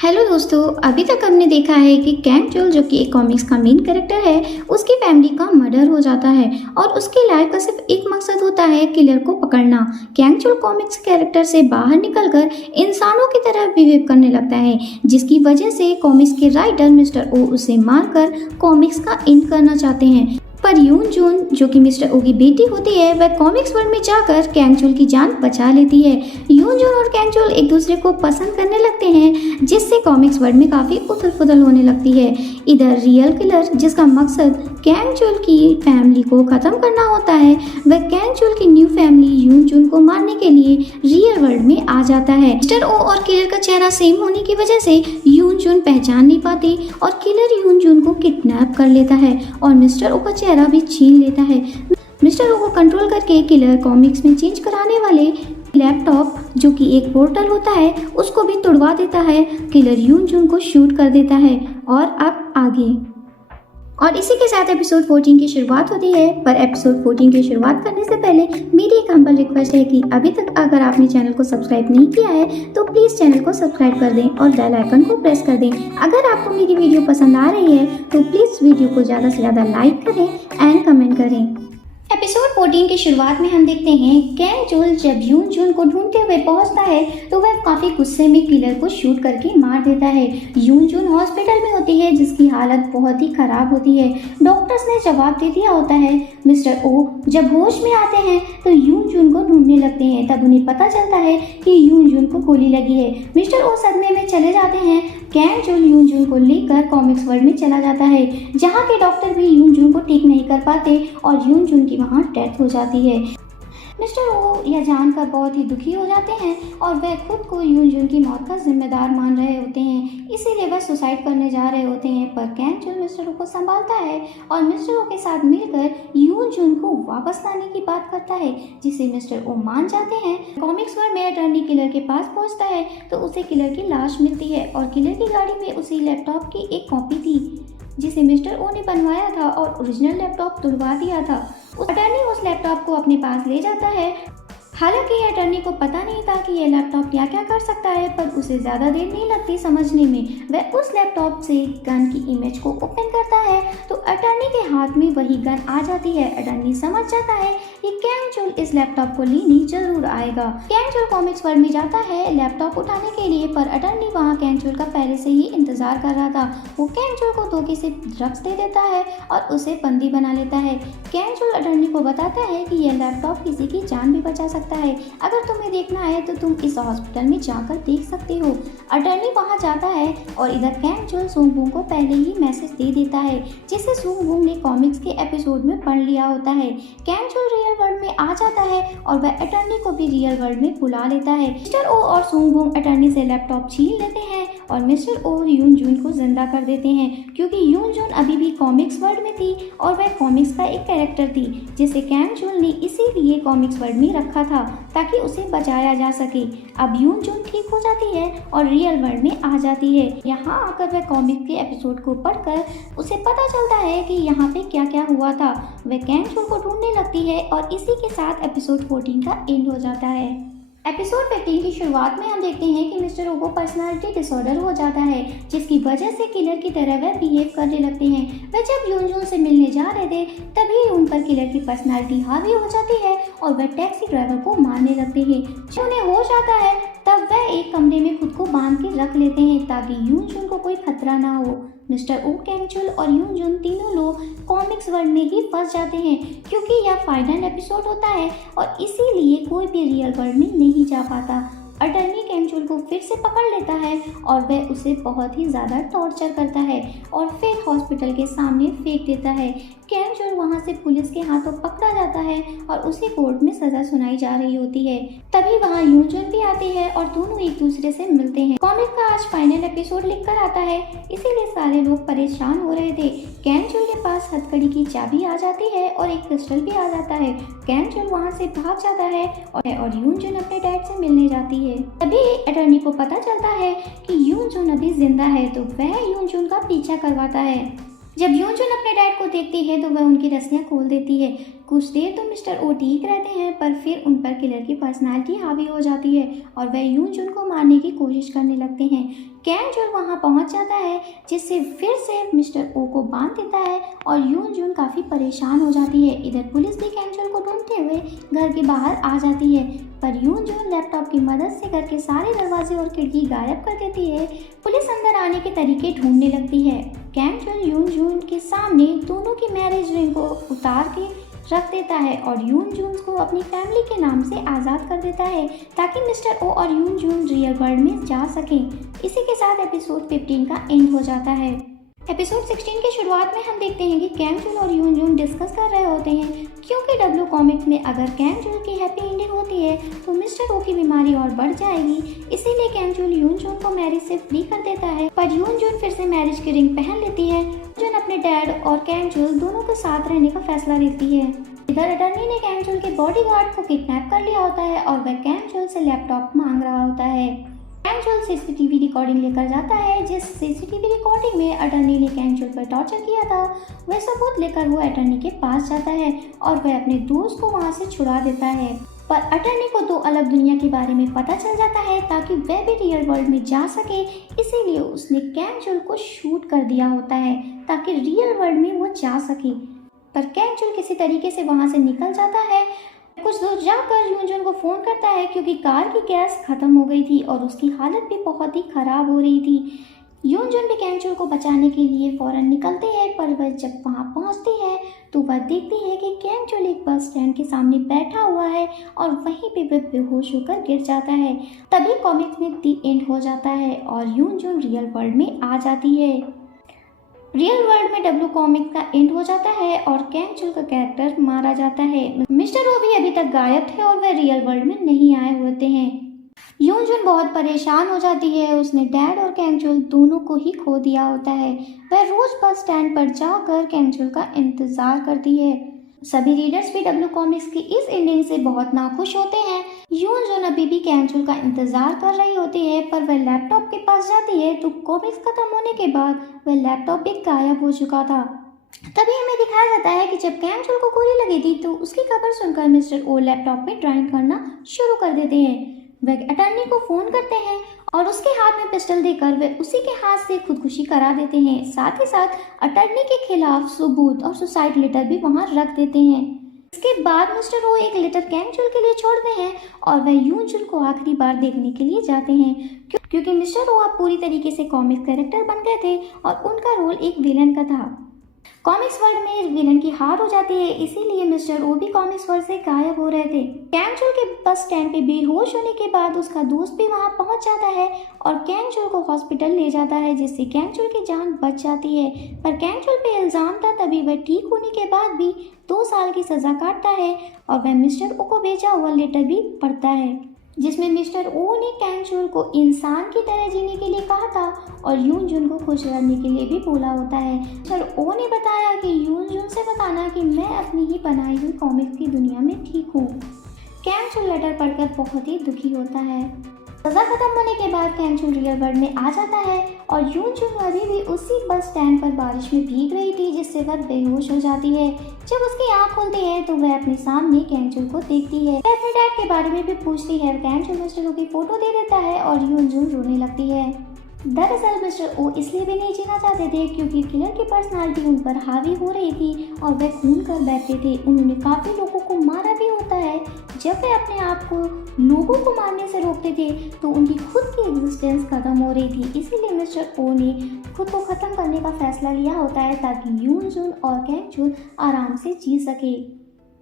Hello दोस्तों, अभी तक हमने देखा है कि कैंग चोल जो कि एक कॉमिक्स का मेन कैरेक्टर है, उसकी फैमिली का मर्डर हो जाता है और उसकी लाइफ का सिर्फ एक मकसद होता है, किलर को पकड़ना। कैंग चोल कॉमिक्स कैरेक्टर से बाहर निकलकर इंसानों की तरह बिहेव करने लगता है, जिसकी वजह से कॉमिक्स के राइटर मिस्टर ओ उसे मारकर कॉमिक्स का एंड करना चाहते हैं। पर यून जून जो कि मिस्टर ओ की बेटी होती है, वह कॉमिक्स वर्ल्ड में जाकर कैंग चोल की जान बचा लेती है। यून जून और कैंग चोल एक दूसरे को पसंद करने लगते हैं, जिससे कॉमिक्स वर्ल्ड में काफी उथल पुथल होने लगती है। इधर रियल किलर, जिसका मकसद कैंग चोल की फैमिली को खत्म करना होता है, वह कैंग चोल की न्यू फैमिली यून जून को मारने के लिए रियल वर्ल्ड में आ जाता है। मिस्टर ओ और किलर का चेहरा सेम होने की वजह से यून जून पहचान नहीं पाती और किलर यून जून को किडनैप कर लेता है और मिस्टर ओ का चेहरा भी छीन लेता है। मिस्टर ओ को कंट्रोल करके किलर कॉमिक्स में चेंज कराने वाले लैपटॉप, जो कि एक पोर्टल होता है, उसको भी तोड़वा देता है। किलर यून जून को शूट कर देता है और अब आगे। और इसी के साथ एपिसोड 14 की शुरुआत होती है। पर एपिसोड 14 की शुरुआत करने से पहले मेरी एक हम्बल रिक्वेस्ट है कि अभी तक अगर आपने चैनल को सब्सक्राइब नहीं किया है तो प्लीज़ चैनल को सब्सक्राइब कर दें और बेल आइकन को प्रेस कर दें। अगर आपको मेरी वीडियो पसंद आ रही है तो प्लीज़ वीडियो को ज़्यादा से ज़्यादा लाइक करें एंड कमेंट करें। एपिसोड 14 की शुरुआत में हम देखते हैं कैंग चोल जब यून जून को ढूंढते हुए पहुंचता है तो वह काफी गुस्से में किलर को शूट करके मार देता है। यून जून हॉस्पिटल में होती है, जिसकी हालत बहुत ही खराब होती है। डॉक्टर्स ने जवाब दे दिया होता है। मिस्टर ओ जब होश में आते हैं तो यून जून को ढूंढने लगते हैं। तब उन्हें पता चलता है कि यून जून को गोली लगी है। मिस्टर ओ सदमे में चले जाते हैं। कैंग चोल यून जून को लेकर कॉमिक्स वर्ल्ड में चला जाता है, जहाँ के डॉक्टर भी यून जून को ठीक नहीं कर पाते और यून जून की वहाँ डेथ हो जाती है। मिस्टर ओ यह जानकर बहुत ही दुखी हो जाते हैं और वह खुद को यून जून की मौत का जिम्मेदार मान रहे होते हैं, इसीलिए वह सुसाइड करने जा रहे होते हैं। पर कैंग चोल मिस्टर ओ को संभालता है और मिस्टर ओ के साथ मिलकर यून जून को वापस लाने की बात करता है, जिसे मिस्टर ओ मान जाते हैं। कॉमिक्स वर्ल्ड में अटर्नी किलर के पास पहुंचता है तो उसे किलर की लाश मिलती है और किलर की गाड़ी में उसी लैपटॉप की एक कॉपी थी, जिसे मिस्टर ओ ने बनवाया था और ओरिजिनल लैपटॉप तुड़वा दिया था। अटर्नी उस लैपटॉप को अपने पास ले जाता है। हालांकि अटर्नी को पता नहीं था कि यह लैपटॉप क्या क्या कर सकता है, पर उसे ज़्यादा देर नहीं लगती समझने में। वह उस लैपटॉप से गन की इमेज को ओपन करता है तो अटर्नी के हाथ में वही गन आ जाती है। अटर्नी समझ जाता है कि कैंग चोल इस लैपटॉप को लेने जरूर आएगा। कैंग चोल कॉमिक्स वर्ल्ड में जाता है लैपटॉप उठाने के लिए, पर अटर्नी वहाँ कैंग चोल का पहले से ही इंतजार कर रहा था। वो कैंग चोल को धोखे से ड्रग्स दे देता है और उसे बंदी बना लेता है। कैंग चोल अटर्नी को बताता है कि यह लैपटॉप किसी की जान भी बचा सकता है। अगर तुम्हें देखना है तो तुम इस हॉस्पिटल में जाकर देख सकते हो। अटर्नी वहां जाता है और इधर कैंग चोल सूंग वूंग को पहले ही मैसेज दे देता है, जिसे सूंग वूंग ने कॉमिक्स के एपिसोड में पढ़ लिया होता है। कैंग चोल रियल वर्ल्ड में आ जाता है और वह अटर्नी को भी रियल वर्ल्ड में बुला लेता है। मिस्टर ओ और सूंग वूंग अटर्नी से लैपटॉप छीन लेते हैं और मिस्टर ओ यून जून को जिंदा कर देते हैं, क्योंकि यून जून अभी भी कॉमिक्स वर्ल्ड में थी और वह कॉमिक्स का एक कैरेक्टर थी, जिसे कैंग चोल ने इसीलिए कॉमिक्स वर्ल्ड में रखा था ताकि उसे बचाया जा सके। अब यून जून ठीक हो जाती है और रियल वर्ल्ड में आ जाती है। यहाँ आकर वह कॉमिक के एपिसोड को पढ़कर उसे पता चलता है कि यहाँ पे क्या क्या हुआ था। वह कैंग चोल को ढूंढने लगती है और इसी के साथ एपिसोड 14 का एंड हो जाता है। एपिसोड 15 की शुरुआत में हम देखते हैं कि मिस्टर ओ को पर्सनालिटी डिसऑर्डर हो जाता है, जिसकी वजह से किलर की तरह वह बिहेव करने लगते हैं। वह जब यून जून से मिलने जा रहे थे तभी उन पर किलर की पर्सनालिटी हावी हो जाती है और वह टैक्सी ड्राइवर को मारने लगते हैं। जब उन्हें होश आता है तब वह एक कमरे में खुद को बांध के रख लेते हैं ताकि यून जून को कोई खतरा ना हो। मिस्टर ओ, कैंग चोल और यून जून तीनों लोग कॉमिक्स वर्ल्ड में ही फंस जाते हैं, क्योंकि यह फाइनल एपिसोड होता है और इसीलिए कोई भी रियल वर्ल्ड में नहीं जा पाता। अटर्नी कैंग चोल को फिर से पकड़ लेता है और वह उसे बहुत ही ज़्यादा टॉर्चर करता है और फिर हॉस्पिटल के सामने फेंक देता है। कैंग चोल वहाँ से पुलिस के हाथों पकड़ा जाता है और उसे कोर्ट में सजा सुनाई जा रही होती है। तभी वहाँ यून जून भी आती है और दोनों एक दूसरे से मिलते हैं। कॉमिक का आज फाइनल एपिसोड लिख कर आता है, इसीलिए सारे लोग परेशान हो रहे थे। कैंग चोल के पास हथकड़ी की चाबी आ जाती है और एक पिस्टल भी आ जाता है। कैंग चोल वहाँ से भाग जाता है और यून जून अपने डैड से मिलने जाती है। तभी अटर्नी को पता चलता है कि यून जून अभी जिंदा है, तो वह यून जून का पीछा करवाता है। जब यूनजून अपने डैड को देखती है तो वह उनकी रस्सियां खोल देती है। कुछ देर तो मिस्टर ओ ठीक रहते हैं, पर फिर उन पर किलर की पर्सनालिटी हावी हो जाती है और वह यूनजून को मारने की कोशिश करने लगते हैं। कैंग चोल वहां पहुंच जाता है, जिससे फिर से मिस्टर ओ को बांध देता है और यूनजून काफ़ी परेशान हो जाती है। इधर पुलिस भी कैंग चोल को ढूंढते हुए घर के बाहर आ जाती है, पर यूनजून लैपटॉप की मदद से घर के सारे दरवाजे और खिड़की गायब कर देती है। पुलिस अंदर आने के तरीके ढूंढने लगती है। कैंग चोल यूनजून के सामने दोनों की मैरिज रिंग को उतार के रख देता है और यूनजून को अपनी फैमिली के नाम से आज़ाद कर देता है, ताकि मिस्टर ओ और यूनजून रियल वर्ल्ड में जा सकें। इसी के साथ एपिसोड 15 का एंड हो जाता है। एपिसोड 16 की शुरुआत में हम देखते हैं कि कैंग चोल और यूनजून डिस्कस कर रहे होते हैं, क्योंकि डब्ल्यू कॉमिक्स में अगर कैंग चोल की हैप्पी एंडिंग होती है तो मिस्टर ओ की बीमारी और बढ़ जाएगी। इसीलिए कैंग चोल यूनजून को मैरिज से फ्री कर देता है, पर यूनजून फिर से मैरिज की रिंग पहन लेती है। यूनजून अपने डैड और कैंग चोल दोनों के साथ रहने का फैसला लेती है। इधर अटर्नी ने कैंग चोल के बॉडीगार्ड को किडनैप कर लिया होता है और वह कैंग चोल से लैपटॉप मांग रहा होता है। कैंग चोल सीसीटीवी रिकॉर्डिंग लेकर जाता है, जिस सीसीटीवी रिकॉर्डिंग में अटर्नी ने कैंग चोल पर टॉर्चर किया था वह सबूत लेकर वो अटर्नी के पास जाता है और वह अपने दोस्त को वहां से छुड़ा देता है। पर अटर्नी को दो अलग दुनिया के बारे में पता चल जाता है, ताकि वह भी रियल वर्ल्ड में जा सके। इसीलिए उसने कैंग चोल को शूट कर दिया होता है ताकि रियल वर्ल्ड में वो जा सके। पर कैंग चोल किसी तरीके से वहां से निकल जाता है। कुछ दूर जाकर यूनजून को फ़ोन करता है, क्योंकि कार की गैस खत्म हो गई थी और उसकी हालत भी बहुत ही ख़राब हो रही थी। यूनजून भी कैंग चोल को बचाने के लिए फ़ौरन निकलते हैं, पर वह जब वहां पहुंचती है तो वह देखती है कि कैंग चोल एक बस स्टैंड के सामने बैठा हुआ है और वहीं पे वह बेहोश होकर गिर जाता है। तभी कॉमिक्स में दी एंड हो जाता है और यूनजून रियल वर्ल्ड में आ जाती है। रियल वर्ल्ड में डब्ल्यू कॉमिक्स का एंड हो जाता है और कैंग चोल का कैरेक्टर मारा जाता है। मिस्टर ओ भी अभी तक गायब थे और वह रियल वर्ल्ड में नहीं आए होते हैं। यूनजून बहुत परेशान हो जाती है, उसने डैड और कैंग चोल दोनों को ही खो दिया होता है। वह रोज बस स्टैंड पर जाकर कैंग चोल का इंतजार करती है। सभी रीडर्स भी डब्ल्यू कॉमिक्स की इस एंडिंग से बहुत नाखुश होते हैं। यूनजून अभी भी कैंग चोल का इंतजार कर रही होती है, पर वह लैपटॉप के पास जाती है तो कॉमिक्स खत्म होने के बाद वह लैपटॉप भी गायब हो चुका था। तभी हमें दिखाया जाता है कि जब कैंग चोल को गोली लगी थी तो उसकी खबर सुनकर मिस्टर ओ लैपटॉप में ड्राइंग करना शुरू कर देते हैं। वह अटर्नी को फोन करते हैं और उसके हाथ में पिस्टल देकर वे उसी के हाथ से खुदकुशी करा देते हैं। साथ ही साथ अटर्नी के खिलाफ सबूत और सुसाइड लेटर भी वहां रख देते हैं। इसके बाद मिस्टर ओ एक लेटर कैंग चोल के लिए छोड़ते हैं और वह यूनजून को आखिरी बार देखने के लिए जाते हैं, क्योंकि मिस्टर ओ अब पूरी तरीके से कॉमिक्स कैरेक्टर बन गए थे और उनका रोल एक विलन का था। कॉमिक्स वर्ल्ड में विलन की हार हो जाती है, इसीलिए मिस्टर ओ भी कॉमिक्स वर्ल्ड से गायब हो रहे थे। कैंग चोल के बस स्टैंड पे बेहोश होने के बाद उसका दोस्त भी वहां पहुंच जाता है और कैंग चोल को हॉस्पिटल ले जाता है, जिससे कैंग चोल की जान बच जाती है। पर कैंग चोल पे इल्जाम था, तभी वह ठीक होने के बाद भी 2 साल की सजा काटता है और वह मिस्टर ओ को भेजा हुआ लेटर भी पढ़ता है, जिसमें मिस्टर ओ ने कैंग चोल को इंसान की तरह जीने के लिए कहा था और यूनजून को खुश रहने के लिए भी बोला होता है। मिस्टर ओ ने बताया कि यूनजून से बताना कि मैं अपनी ही बनाई हुई कॉमिक्स की दुनिया में ठीक हूँ। कैंग चोल लेटर पढ़कर बहुत ही दुखी होता है। सजा खत्म होने के बाद कैंग चोल रियल वर्ल्ड में आ जाता है और यूनजून अभी भी उसी बस स्टैंड पर बारिश में भीग रही थी, जिससे वह बेहोश हो जाती है। जब उसकी आंख खुलती है तो वह अपने सामने कैंग चोल को देखती है। वह अपने डैड के बारे में भी पूछती है। कैंग चोल मिस्टर ओ की फोटो दे देता है और यूनजून रोने लगती है। दरअसल मिस्टर ओ इसलिए भी नहीं जीना चाहते थे क्योंकि किलर की पर्सनालिटी उन पर हावी हो रही थी और वह खून कर बैठते थे। उन्होंने काफ़ी लोगों को मारा भी होता है। जब वे अपने आप को लोगों को मारने से रोकते थे तो उनकी खुद की एग्जिस्टेंस खत्म हो रही थी। इसीलिए मिस्टर ओ ने खुद को ख़त्म करने का फैसला लिया होता है, ताकि यूनजून और कैंग चोल आराम से जी सके।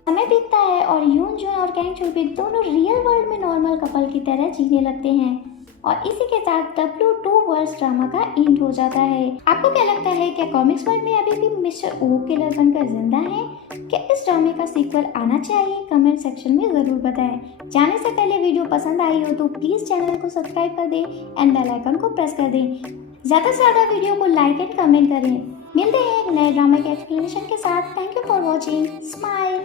समय बीतता है और यूनजून और कैंग चोल भी दोनों रियल वर्ल्ड में नॉर्मल कपल की तरह जीने लगते हैं और इसी के साथ W2 वर्ल्ड ड्रामा का एंड हो जाता है। आपको क्या लगता है, क्या कॉमिक्स वर्ल्ड में अभी भी मिस्टर ओ किलर बनकर जिंदा है? क्या इस ड्रामे का सीक्वल आना चाहिए? कमेंट सेक्शन में ज़रूर बताएं। जाने से पहले वीडियो पसंद आई हो तो प्लीज़ चैनल को सब्सक्राइब कर दें एंड बेल आइकन को प्रेस कर दें। ज़्यादा से ज़्यादा वीडियो को लाइक एंड कमेंट करें। मिलते हैं एक नए ड्रामा के एक्सप्लेनेशन के साथ। Thank you for watching. Smile.